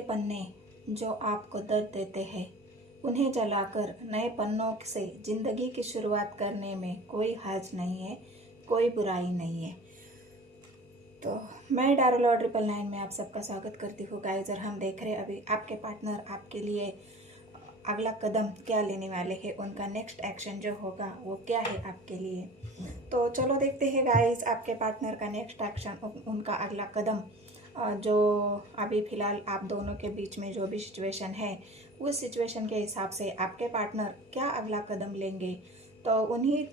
के पन्ने जो आपको दर्द देते हैं, उन्हें जलाकर नए पन्नों से ज़िंदगी की शुरुआत करने में कोई हर्ज नहीं है, कोई बुराई नहीं है। तो मैं डारोला 999 में आप सबका स्वागत करती हूँ गाइस। और हम देख रहे हैं अभी आपके पार्टनर आपके लिए अगला कदम क्या लेने वाले हैं, उनका नेक्स्ट एक्शन जो होगा वो क्या है आपके लिए। तो चलो देखते हैं गाइस आपके पार्टनर का नेक्स्ट एक्शन, उनका अगला कदम जो अभी फ़िलहाल आप दोनों के बीच में जो भी सिचुएशन है, उस सिचुएशन के हिसाब से आपके पार्टनर क्या अगला कदम लेंगे। तो उन्हीं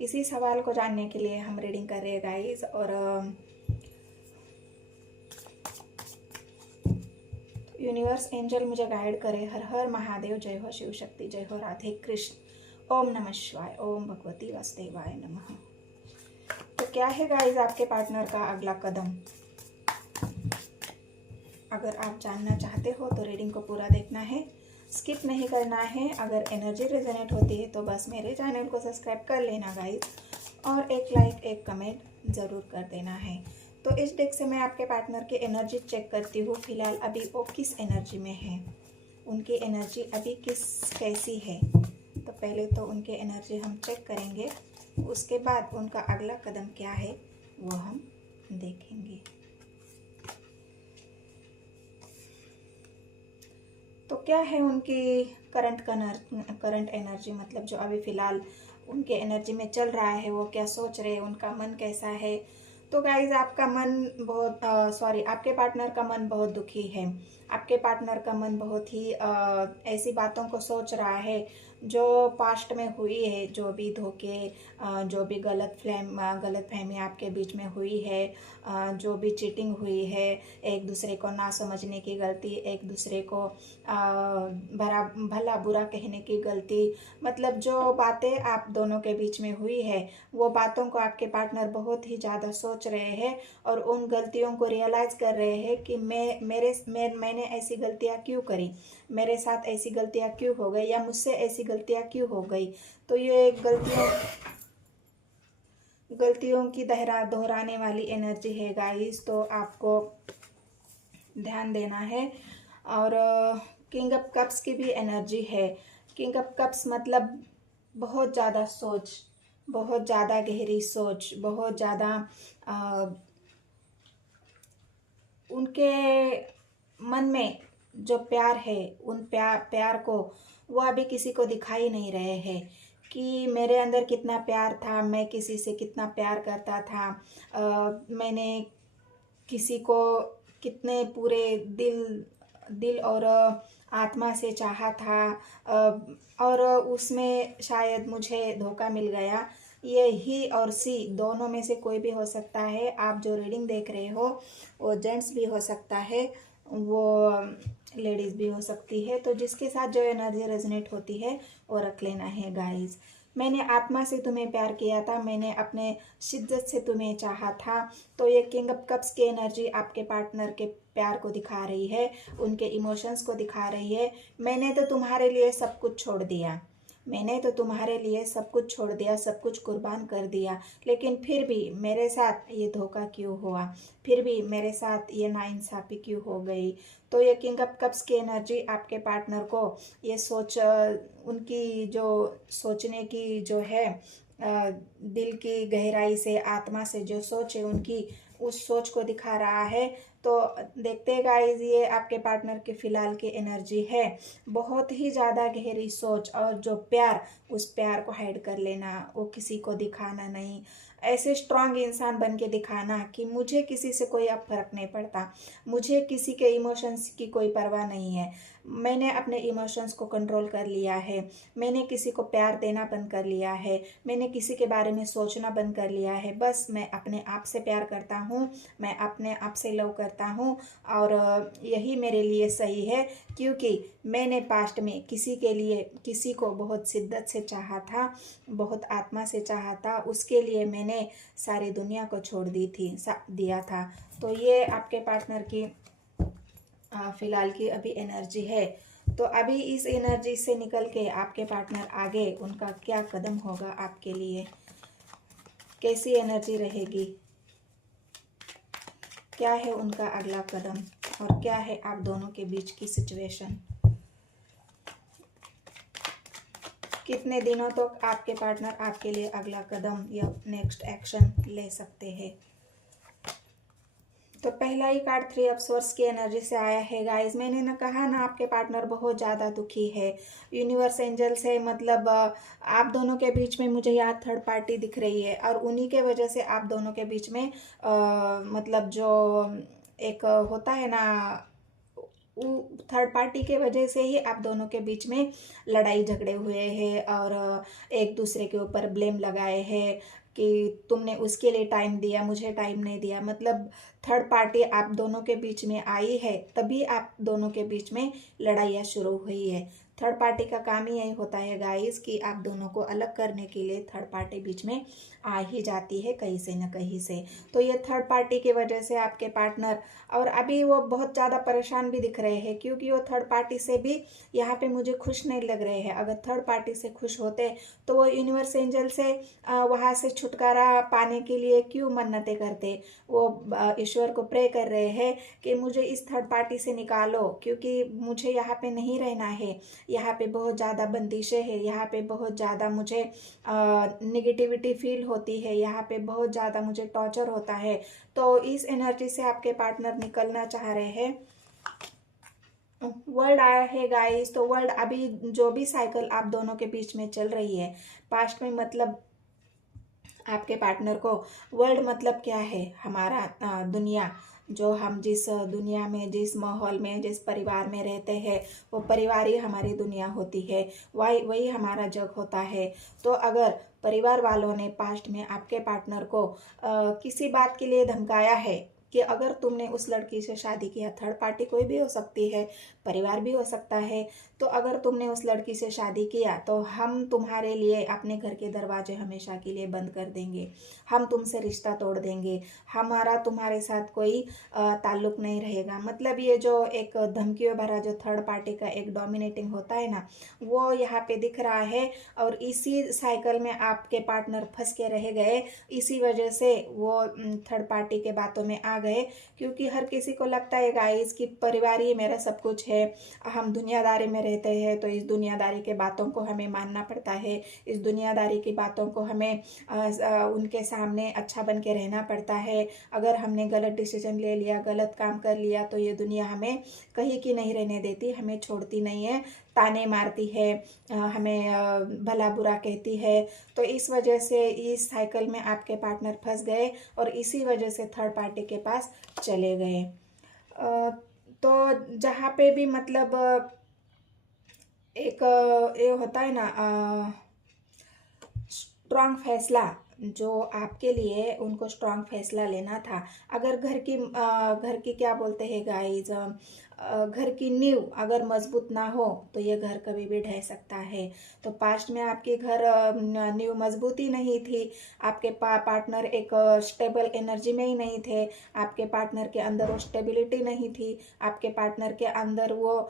इसी सवाल को जानने के लिए हम रीडिंग कर रहे हैं गाइस। और यूनिवर्स एंजल मुझे गाइड करे। हर हर महादेव, जय हो शिव शक्ति, जय हो राधे कृष्ण, ओम नमः शिवाय, ओम भगवती वासुदेवाय नमः। तो क्या है गाइस आपके पार्टनर का अगला कदम। अगर आप जानना चाहते हो तो रीडिंग को पूरा देखना है, स्किप नहीं करना है। अगर एनर्जी रेजोनेट होती है तो बस मेरे चैनल को सब्सक्राइब कर लेना गाइस, और एक लाइक एक कमेंट ज़रूर कर देना है। तो इस डेक से मैं आपके पार्टनर की एनर्जी चेक करती हूँ। फिलहाल अभी वो किस एनर्जी में है, उनकी एनर्जी अभी कैसी है। तो पहले तो उनकी एनर्जी हम चेक करेंगे, उसके बाद उनका अगला कदम क्या है वो हम देखेंगे। तो क्या है उनकी करंट एनर्जी, मतलब जो अभी फ़िलहाल उनके एनर्जी में चल रहा है, वो क्या सोच रहे हैं, उनका मन कैसा है। तो गाइज आपका मन बहुत आपके पार्टनर का मन बहुत दुखी है। आपके पार्टनर का मन बहुत ही ऐसी बातों को सोच रहा है जो पास्ट में हुई है, जो भी धोखे, जो भी गलतफहमी आपके बीच में हुई है, जो भी चीटिंग हुई है, एक दूसरे को ना समझने की गलती, एक दूसरे को भला बुरा कहने की गलती, मतलब जो बातें आप दोनों के बीच में हुई है, वो बातों को आपके पार्टनर बहुत ही ज़्यादा सोच रहे हैं और उन गलतियों को रियलाइज़ कर रहे हैं कि मैंने ऐसी गलतियाँ क्यों करी, मेरे साथ ऐसी गलतियाँ क्यों हो गई, या मुझसे ऐसी गलतियाँ क्यों हो गई। तो ये गलतियों की दोहराने वाली एनर्जी है गाइस, तो आपको ध्यान देना है। और किंग ऑफ कप्स की भी एनर्जी है। किंग ऑफ कप्स मतलब बहुत ज़्यादा सोच, बहुत ज़्यादा गहरी सोच, बहुत ज़्यादा उनके मन में जो प्यार है, उन प्यार को वो अभी किसी को दिखाई नहीं रहे हैं कि मेरे अंदर कितना प्यार था, मैं किसी से कितना प्यार करता था, मैंने किसी को कितने पूरे दिल और आत्मा से चाहा था, और उसमें शायद मुझे धोखा मिल गया। ये ही और सी दोनों में से कोई भी हो सकता है। आप जो रीडिंग देख रहे हो वो जेंट्स भी हो सकता है, वो लेडीज़ भी हो सकती है। तो जिसके साथ जो एनर्जी रेजोनेट होती है वो रख लेना है गाइस। मैंने आत्मा से तुम्हें प्यार किया था, मैंने अपने शिद्दत से तुम्हें चाहा था। तो ये किंग ऑफ कप्स की एनर्जी आपके पार्टनर के प्यार को दिखा रही है, उनके इमोशंस को दिखा रही है। मैंने तो तुम्हारे लिए सब कुछ छोड़ दिया, मैंने तो तुम्हारे लिए सब कुछ छोड़ दिया, सब कुछ कुर्बान कर दिया, लेकिन फिर भी मेरे साथ ये धोखा क्यों हुआ, फिर भी मेरे साथ ये नाइंसाफ़ी क्यों हो गई। तो ये किंग ऑफ कप्स की एनर्जी आपके पार्टनर को ये सोच, उनकी जो सोचने की जो है, दिल की गहराई से, आत्मा से जो सोच है उनकी, उस सोच को दिखा रहा है। तो देखते हैं गाइस, ये आपके पार्टनर के फिलहाल की एनर्जी है, बहुत ही ज़्यादा गहरी सोच, और जो प्यार, उस प्यार को हाइड कर लेना, वो किसी को दिखाना नहीं, ऐसे स्ट्रांग इंसान बन के दिखाना कि मुझे किसी से कोई अब फर्क नहीं पड़ता, मुझे किसी के इमोशंस की कोई परवाह नहीं है, मैंने अपने इमोशंस को कंट्रोल कर लिया है, मैंने किसी को प्यार देना बंद कर लिया है, मैंने किसी के बारे में सोचना बंद कर लिया है। बस मैं अपने आप से प्यार करता हूँ, मैं अपने आप से लव करता हूँ, और यही मेरे लिए सही है, क्योंकि मैंने पास्ट में किसी के लिए, किसी को बहुत शिद्दत से चाहा था, बहुत आत्मा से चाहा था, उसके लिए मैंने सारी दुनिया को छोड़ दिया था। तो ये आपके पार्टनर की फ़िलहाल की अभी एनर्जी है। तो अभी इस एनर्जी से निकल के आपके पार्टनर आगे, उनका क्या कदम होगा आपके लिए, कैसी एनर्जी रहेगी, क्या है उनका अगला कदम। और क्या है आप दोनों के बीच की सिचुएशन। कितने दिनों तक आपके पार्टनर आपके लिए अगला कदम या नेक्स्ट एक्शन ले सकते हैं। तो पहला ही कार्ड 3 ऑफ सोर्स की एनर्जी से आया है गाइस। मैंने ना कहा ना आपके पार्टनर बहुत ज़्यादा दुखी है। यूनिवर्स एंजल से मतलब आप दोनों के बीच में मुझे यहाँ थर्ड पार्टी दिख रही है और उन्हीं के वजह से आप दोनों के बीच में मतलब जो एक होता है ना, थर्ड पार्टी के वजह से ही आप दोनों के बीच में लड़ाई झगड़े हुए हैं और एक दूसरे के ऊपर ब्लेम लगाए हैं कि तुमने उसके लिए टाइम दिया, मुझे टाइम नहीं दिया। मतलब थर्ड पार्टी आप दोनों के बीच में आई है, तभी आप दोनों के बीच में लड़ाइयाँ शुरू हुई है। थर्ड पार्टी का काम ही यही होता है गाइस कि आप दोनों को अलग करने के लिए थर्ड पार्टी बीच में आ ही जाती है कहीं से न कहीं से। तो ये थर्ड पार्टी की वजह से आपके पार्टनर, और अभी वो बहुत ज़्यादा परेशान भी दिख रहे हैं क्योंकि वो थर्ड पार्टी से भी यहाँ पे मुझे खुश नहीं लग रहे हैं। अगर थर्ड पार्टी से खुश होते तो वो यूनिवर्स एंजल से वहाँ से छुटकारा पाने के लिए क्यों मन्नतें करते। वो ईश्वर को प्रे कर रहे हैं कि मुझे इस थर्ड पार्टी से निकालो, क्योंकि मुझे यहाँ पे नहीं रहना है। यहाँ पे बहुत ज़्यादा बंदिशें हैं, यहाँ पे बहुत ज़्यादा मुझे निगेटिविटी फील होती है, यहाँ पे बहुत ज़्यादा मुझे टॉर्चर होता है। तो इस एनर्जी से आपके पार्टनर निकलना चाह रहे हैं। वर्ल्ड आया है गाइस। तो वर्ल्ड अभी जो भी साइकिल आप दोनों के बीच में चल रही है पास्ट में, मतलब आपके पार्टनर को वर्ल्ड मतलब क्या है, हमारा दुनिया, जो हम जिस दुनिया में, जिस माहौल में, जिस परिवार में रहते हैं वो परिवार ही हमारी दुनिया होती है, वही वही हमारा जग होता है। तो अगर परिवार वालों ने पास्ट में आपके पार्टनर को किसी बात के लिए धमकाया है कि अगर तुमने उस लड़की से शादी किया, थर्ड पार्टी कोई भी हो सकती है, परिवार भी हो सकता है, तो अगर तुमने उस लड़की से शादी किया तो हम तुम्हारे लिए अपने घर के दरवाजे हमेशा के लिए बंद कर देंगे, हम तुमसे रिश्ता तोड़ देंगे, हमारा तुम्हारे साथ कोई ताल्लुक नहीं रहेगा। मतलब ये जो एक धमकियों भरा जो थर्ड पार्टी का एक डोमिनेटिंग होता है ना, वो यहाँ पे दिख रहा है। और इसी साइकिल में आपके पार्टनर फंस के रह गए, इसी वजह से वो थर्ड पार्टी के बातों में आ गए। क्योंकि हर किसी को लगता है गाइस कि परिवार ही मेरा सब कुछ है, हम दुनियादारी में रहते हैं तो इस दुनियादारी के बातों को हमें मानना पड़ता है, इस दुनियादारी की बातों को हमें उनके सामने अच्छा बन के रहना पड़ता है। अगर हमने गलत डिसीजन ले लिया, गलत काम कर लिया, तो ये दुनिया हमें कहीं की नहीं रहने देती, हमें छोड़ती नहीं है, ताने मारती है, हमें भला बुरा कहती है। तो इस वजह से इस साइकिल में आपके पार्टनर फंस गए और इसी वजह से थर्ड पार्टी के पास चले गए। तो जहाँ पे भी मतलब एक ये होता है ना स्ट्रांग फैसला, जो आपके लिए उनको स्ट्रांग फैसला लेना था। अगर घर की क्या बोलते हैं गाइज, घर की नींव अगर मजबूत ना हो तो ये घर कभी भी ढह सकता है। तो पास्ट में आपके घर नींव मजबूत ही नहीं थी, आपके पार्टनर एक स्टेबल एनर्जी में ही नहीं थे, आपके पार्टनर के अंदर वो स्टेबिलिटी नहीं थी, आपके पार्टनर के अंदर वो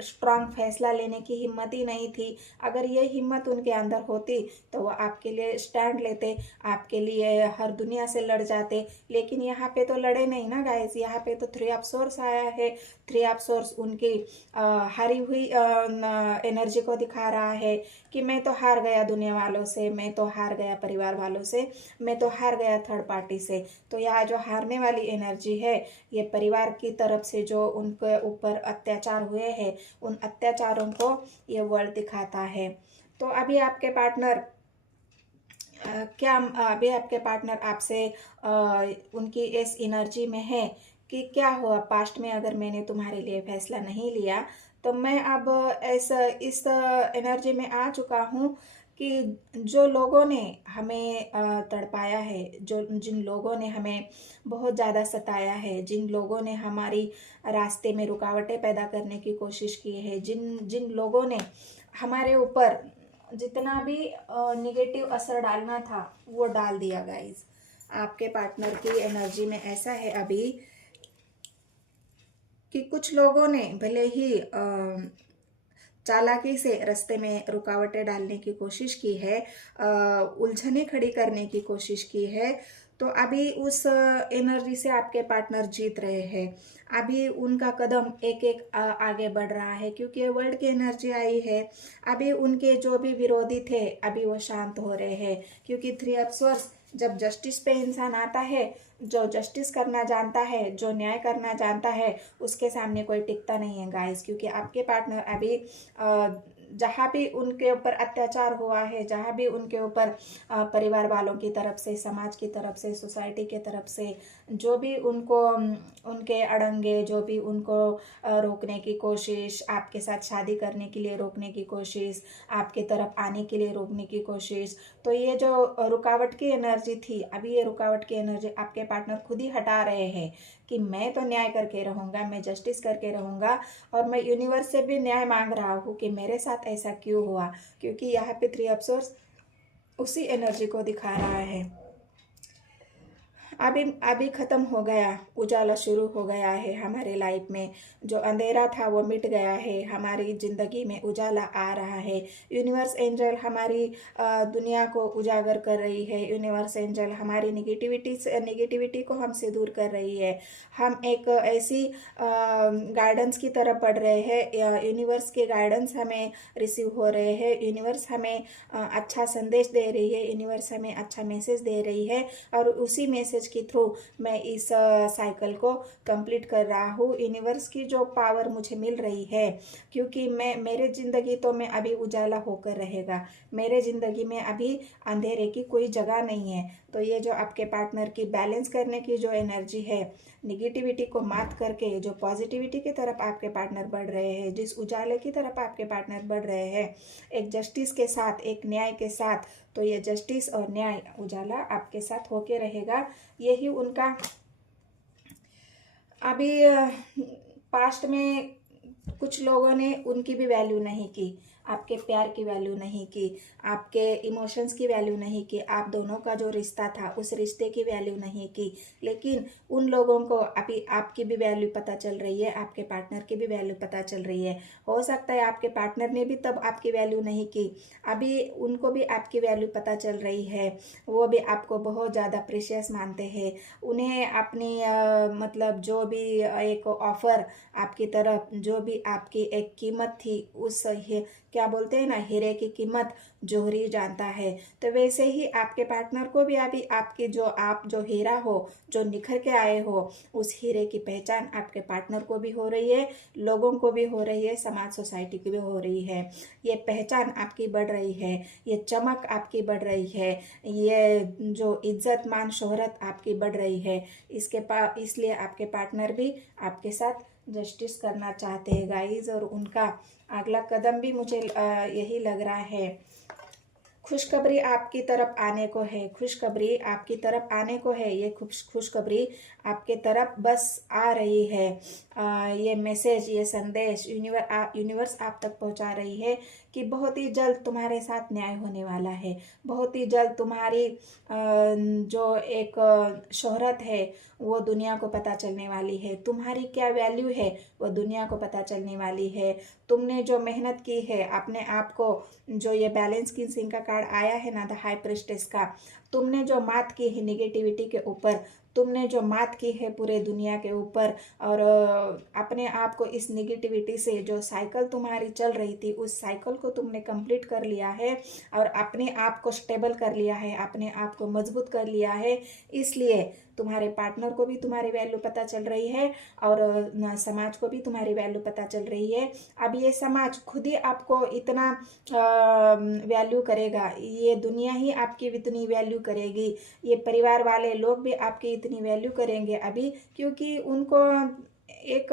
स्ट्रांग फैसला लेने की हिम्मत ही नहीं थी। अगर ये हिम्मत उनके अंदर होती तो वो आपके लिए स्टैंड लेते, आपके लिए हर दुनिया से लड़ जाते। लेकिन यहाँ पे तो लड़े नहीं ना गाइस, यहाँ पे तो 3 ऑफ सोर्स आया है। 3 ऑफ सोर्स उनकी हारी हुई एनर्जी को दिखा रहा है कि मैं तो हार गया दुनिया वालों से, मैं तो हार गया परिवार वालों से, मैं तो हार गया थर्ड पार्टी से। तो यहाँ जो हारने वाली एनर्जी है, ये परिवार की तरफ से जो उनके ऊपर अत्याचार हुए हैं, उन अत्याचारों को ये वर्ल्ड दिखाता है। तो अभी आपके पार्टनर अभी आपके पार्टनर आपसे उनकी इस एनर्जी में है कि क्या हुआ पास्ट में, अगर मैंने तुम्हारे लिए फैसला नहीं लिया तो मैं अब इस एनर्जी में आ चुका हूँ कि जो लोगों ने हमें तड़पाया है, जिन लोगों ने हमें बहुत ज़्यादा सताया है, जिन लोगों ने हमारी रास्ते में रुकावटें पैदा करने की कोशिश की है, जिन जिन लोगों ने हमारे ऊपर जितना भी निगेटिव असर डालना था वो डाल दिया गाइज। आपके पार्टनर की एनर्जी में ऐसा है अभी कि कुछ लोगों ने भले ही चालाकी से रास्ते में रुकावटें डालने की कोशिश की है, उलझने खड़ी करने की कोशिश की है, तो अभी उस एनर्जी से आपके पार्टनर जीत रहे हैं। अभी उनका कदम एक एक आगे बढ़ रहा है, क्योंकि ये वर्ल्ड की एनर्जी आई है। अभी उनके जो भी विरोधी थे अभी वो शांत हो रहे हैं, क्योंकि 3 ऑफ स्वॉर्ड्स जब जस्टिस पे इंसान आता है, जो जस्टिस करना जानता है, जो न्याय करना जानता है, उसके सामने कोई टिकता नहीं है गाइस। क्योंकि आपके पार्टनर अभी जहाँ भी उनके ऊपर अत्याचार हुआ है, जहाँ भी उनके ऊपर परिवार वालों की तरफ से, समाज की तरफ से, सोसाइटी की तरफ से जो भी उनको उनके अड़ंगे, जो भी उनको रोकने की कोशिश, आपके साथ शादी करने के लिए रोकने की कोशिश, आपके तरफ आने के लिए रोकने की कोशिश, तो ये जो रुकावट की एनर्जी थी, अभी ये रुकावट की एनर्जी आपके पार्टनर खुद ही हटा रहे हैं कि मैं तो न्याय करके रहूँगा, मैं जस्टिस करके रहूँगा, और मैं यूनिवर्स से भी न्याय मांग रहा हूँ कि मेरे साथ ऐसा क्यों हुआ। क्योंकि यहाँ पे 3 ऑफ स्वॉर्ड्स उसी एनर्जी को दिखा रहा है। अभी अभी ख़त्म हो गया, उजाला शुरू हो गया है हमारे लाइफ में। जो अंधेरा था वो मिट गया है, हमारी ज़िंदगी में उजाला आ रहा है। यूनिवर्स एंजल हमारी दुनिया को उजागर कर रही है। यूनिवर्स एंजल हमारी नेगेटिविटी को हमसे दूर कर रही है। हम एक ऐसी गाइडेंस की तरफ बढ़ रहे हैं। यूनिवर्स के गाइडेंस हमें रिसीव हो रहे हैं। यूनिवर्स हमें अच्छा संदेश दे रही है। यूनिवर्स हमें अच्छा मैसेज दे रही है, और उसी मैसेज के थ्रू मैं इस साइकिल को कंप्लीट कर रहा हूँ। यूनिवर्स की जो पावर मुझे मिल रही है, क्योंकि मेरे ज़िंदगी तो में अभी उजाला होकर रहेगा। मेरे ज़िंदगी में अभी अंधेरे की कोई जगह नहीं है। तो ये जो आपके पार्टनर की बैलेंस करने की जो एनर्जी है, निगेटिविटी को मात करके जो पॉजिटिविटी की तरफ आपके पार्टनर बढ़ रहे हैं, जिस उजाले की तरफ आपके पार्टनर बढ़ रहे हैं, एक जस्टिस के साथ, एक न्याय के साथ, तो ये जस्टिस और न्याय उजाला आपके साथ होके रहेगा। यही उनका अभी पास्ट में कुछ लोगों ने उनकी भी वैल्यू नहीं की, आपके प्यार की वैल्यू नहीं की, आपके इमोशंस की वैल्यू नहीं की, आप दोनों का जो रिश्ता था उस रिश्ते की वैल्यू नहीं की। लेकिन उन लोगों को अभी आपकी भी वैल्यू पता चल रही है, आपके पार्टनर की भी वैल्यू पता चल रही है। हो सकता है आपके पार्टनर ने भी तब आपकी वैल्यू नहीं की, अभी उनको भी आपकी वैल्यू पता चल रही है। वो भी आपको बहुत ज़्यादा प्रीशियस मानते हैं। उन्हें अपनी मतलब जो भी एक ऑफ़र आपकी तरफ, जो भी आपकी एक कीमत थी, उस क्या बोलते हैं ना, हीरे की कीमत जोहरी जानता है। तो वैसे ही आपके पार्टनर को भी अभी आपकी आप जो हीरा हो, जो निखर के आए हो, उस हीरे की पहचान आपके पार्टनर को भी हो रही है, लोगों को भी हो रही है, समाज सोसाइटी की भी हो रही है। ये पहचान आपकी बढ़ रही है, ये चमक आपकी बढ़ रही है, ये जो इज्जत मान शोहरत आपकी बढ़ रही है। इसलिए आपके पार्टनर भी आपके साथ जस्टिस करना चाहते हैं गाइज। और उनका अगला कदम भी मुझे यही लग रहा है। खुशखबरी आपकी तरफ आने को है, खुशखबरी आपकी तरफ आने को है। ये खुशखबरी आपके तरफ बस आ रही है। ये मैसेज, ये संदेश यूनिवर्स आप तक पहुंचा रही है कि बहुत ही जल्द तुम्हारे साथ न्याय होने वाला है। बहुत ही जल्द तुम्हारी जो एक शोहरत है वो दुनिया को पता चलने वाली है। तुम्हारी क्या वैल्यू है वो दुनिया को पता चलने वाली है। तुमने जो मेहनत की है अपने आप को, जो ये बैलेंस किंग का कार्ड आया है ना, द हाई प्रिस्टेस का, तुमने जो मात की है निगेटिविटी के ऊपर, तुमने जो मात की है पूरे दुनिया के ऊपर, और अपने आप को इस निगेटिविटी से जो साइकिल तुम्हारी चल रही थी उस साइकिल को तुमने कंप्लीट कर लिया है, और अपने आप को स्टेबल कर लिया है, अपने आप को मजबूत कर लिया है। इसलिए तुम्हारे पार्टनर को भी तुम्हारी वैल्यू पता चल रही है, और समाज को भी तुम्हारी वैल्यू पता चल रही है। अब ये समाज खुद ही आपको इतना वैल्यू करेगा, ये दुनिया ही आपकी इतनी वैल्यू करेगी, ये परिवार वाले लोग भी आपकी इतनी वैल्यू करेंगे अभी, क्योंकि उनको एक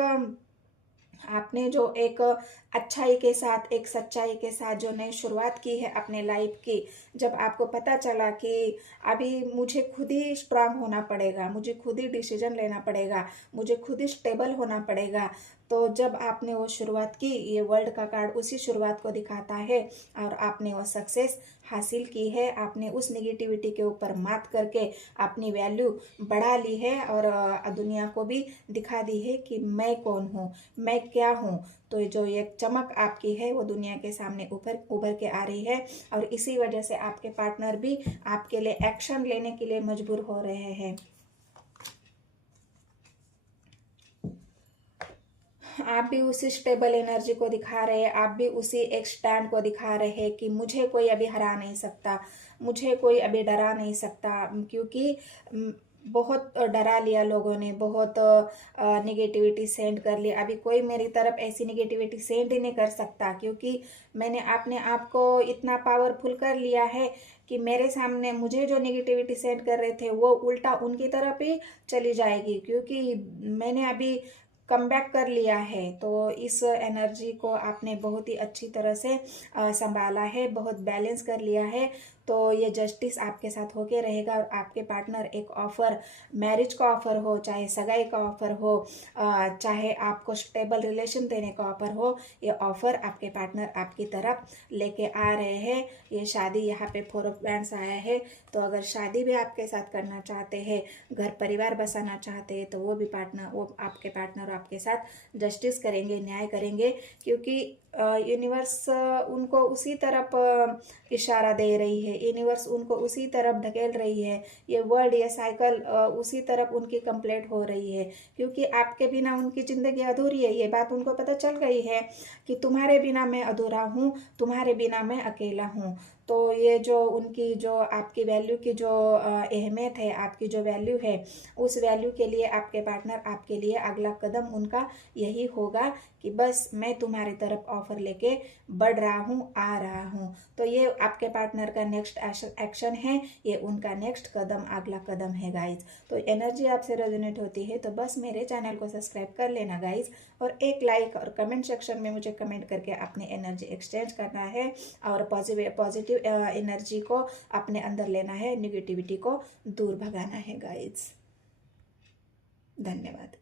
आपने जो एक अच्छाई के साथ, एक सच्चाई के साथ जो नई शुरुआत की है अपने लाइफ की, जब आपको पता चला कि अभी मुझे खुद ही स्ट्रांग होना पड़ेगा, मुझे खुद ही डिसीजन लेना पड़ेगा, मुझे खुद ही स्टेबल होना पड़ेगा, तो जब आपने वो शुरुआत की, ये वर्ल्ड का कार्ड उसी शुरुआत को दिखाता है, और आपने वो सक्सेस हासिल की है। आपने उस नेगेटिविटी के ऊपर मात करके अपनी वैल्यू बढ़ा ली है, और दुनिया को भी दिखा दी है कि मैं कौन हूँ, मैं क्या हूँ। तो जो एक चमक आपकी है वो दुनिया के सामने उभर के आ रही है, और इसी वजह से आपके पार्टनर भी आपके लिए एक्शन लेने के लिए मजबूर हो रहे हैं। आप भी उसी स्टेबल एनर्जी को दिखा रहे हैं, आप भी उसी एक स्टैंड को दिखा रहे हैं कि मुझे कोई अभी हरा नहीं सकता, मुझे कोई अभी डरा नहीं सकता, क्योंकि बहुत डरा लिया लोगों ने, बहुत निगेटिविटी सेंड कर लिया। अभी कोई मेरी तरफ ऐसी निगेटिविटी सेंड ही नहीं कर सकता, क्योंकि मैंने अपने आप को इतना पावरफुल कर लिया है कि मेरे सामने मुझे जो निगेटिविटी सेंड कर रहे थे वो उल्टा उनकी तरफ ही चली जाएगी, क्योंकि मैंने अभी कम बैक कर लिया है। तो इस एनर्जी को आपने बहुत ही अच्छी तरह से संभाला है, बहुत बैलेंस कर लिया है। तो ये जस्टिस आपके साथ होके रहेगा, और आपके पार्टनर एक ऑफर, मैरिज का ऑफर हो, चाहे सगाई का ऑफर हो, चाहे आपको स्टेबल रिलेशन देने का ऑफर हो, ये ऑफर आपके पार्टनर आपकी तरफ लेके आ रहे हैं। ये शादी, यहाँ पे 4 ऑफ वैंड्स आया है, तो अगर शादी भी आपके साथ करना चाहते हैं, घर परिवार बसाना चाहते हैं, तो वो भी पार्टनर, वो आपके पार्टनर आपके साथ जस्टिस करेंगे, न्याय करेंगे, क्योंकि यूनिवर्स उनको उसी तरफ इशारा दे रही है, यूनिवर्स उनको उसी तरफ ढकेल रही है। ये वर्ल्ड, ये साइकिल उसी तरफ उनकी कंप्लीट हो रही है, क्योंकि आपके बिना उनकी ज़िंदगी अधूरी है। ये बात उनको पता चल गई है कि तुम्हारे बिना मैं अधूरा हूँ, तुम्हारे बिना मैं अकेला हूँ। तो ये जो उनकी, जो आपकी वैल्यू की जो अहमियत है, आपकी जो वैल्यू है, उस वैल्यू के लिए आपके पार्टनर आपके लिए अगला कदम उनका यही होगा कि बस मैं तुम्हारी तरफ ऑफर लेके बढ़ रहा हूँ, आ रहा हूँ। तो ये आपके पार्टनर का नेक्स्ट एक्शन है, ये उनका नेक्स्ट कदम, अगला कदम है गाइज। तो एनर्जी आपसे रेजोनेट होती है तो बस मेरे चैनल को सब्सक्राइब कर लेना गाइज, और एक लाइक, और कमेंट सेक्शन में मुझे कमेंट करके अपनी एनर्जी एक्सचेंज करना है, और पॉजिटिव एनर्जी को अपने अंदर लेना है, निगेटिविटी को दूर भगाना है गाइज। धन्यवाद।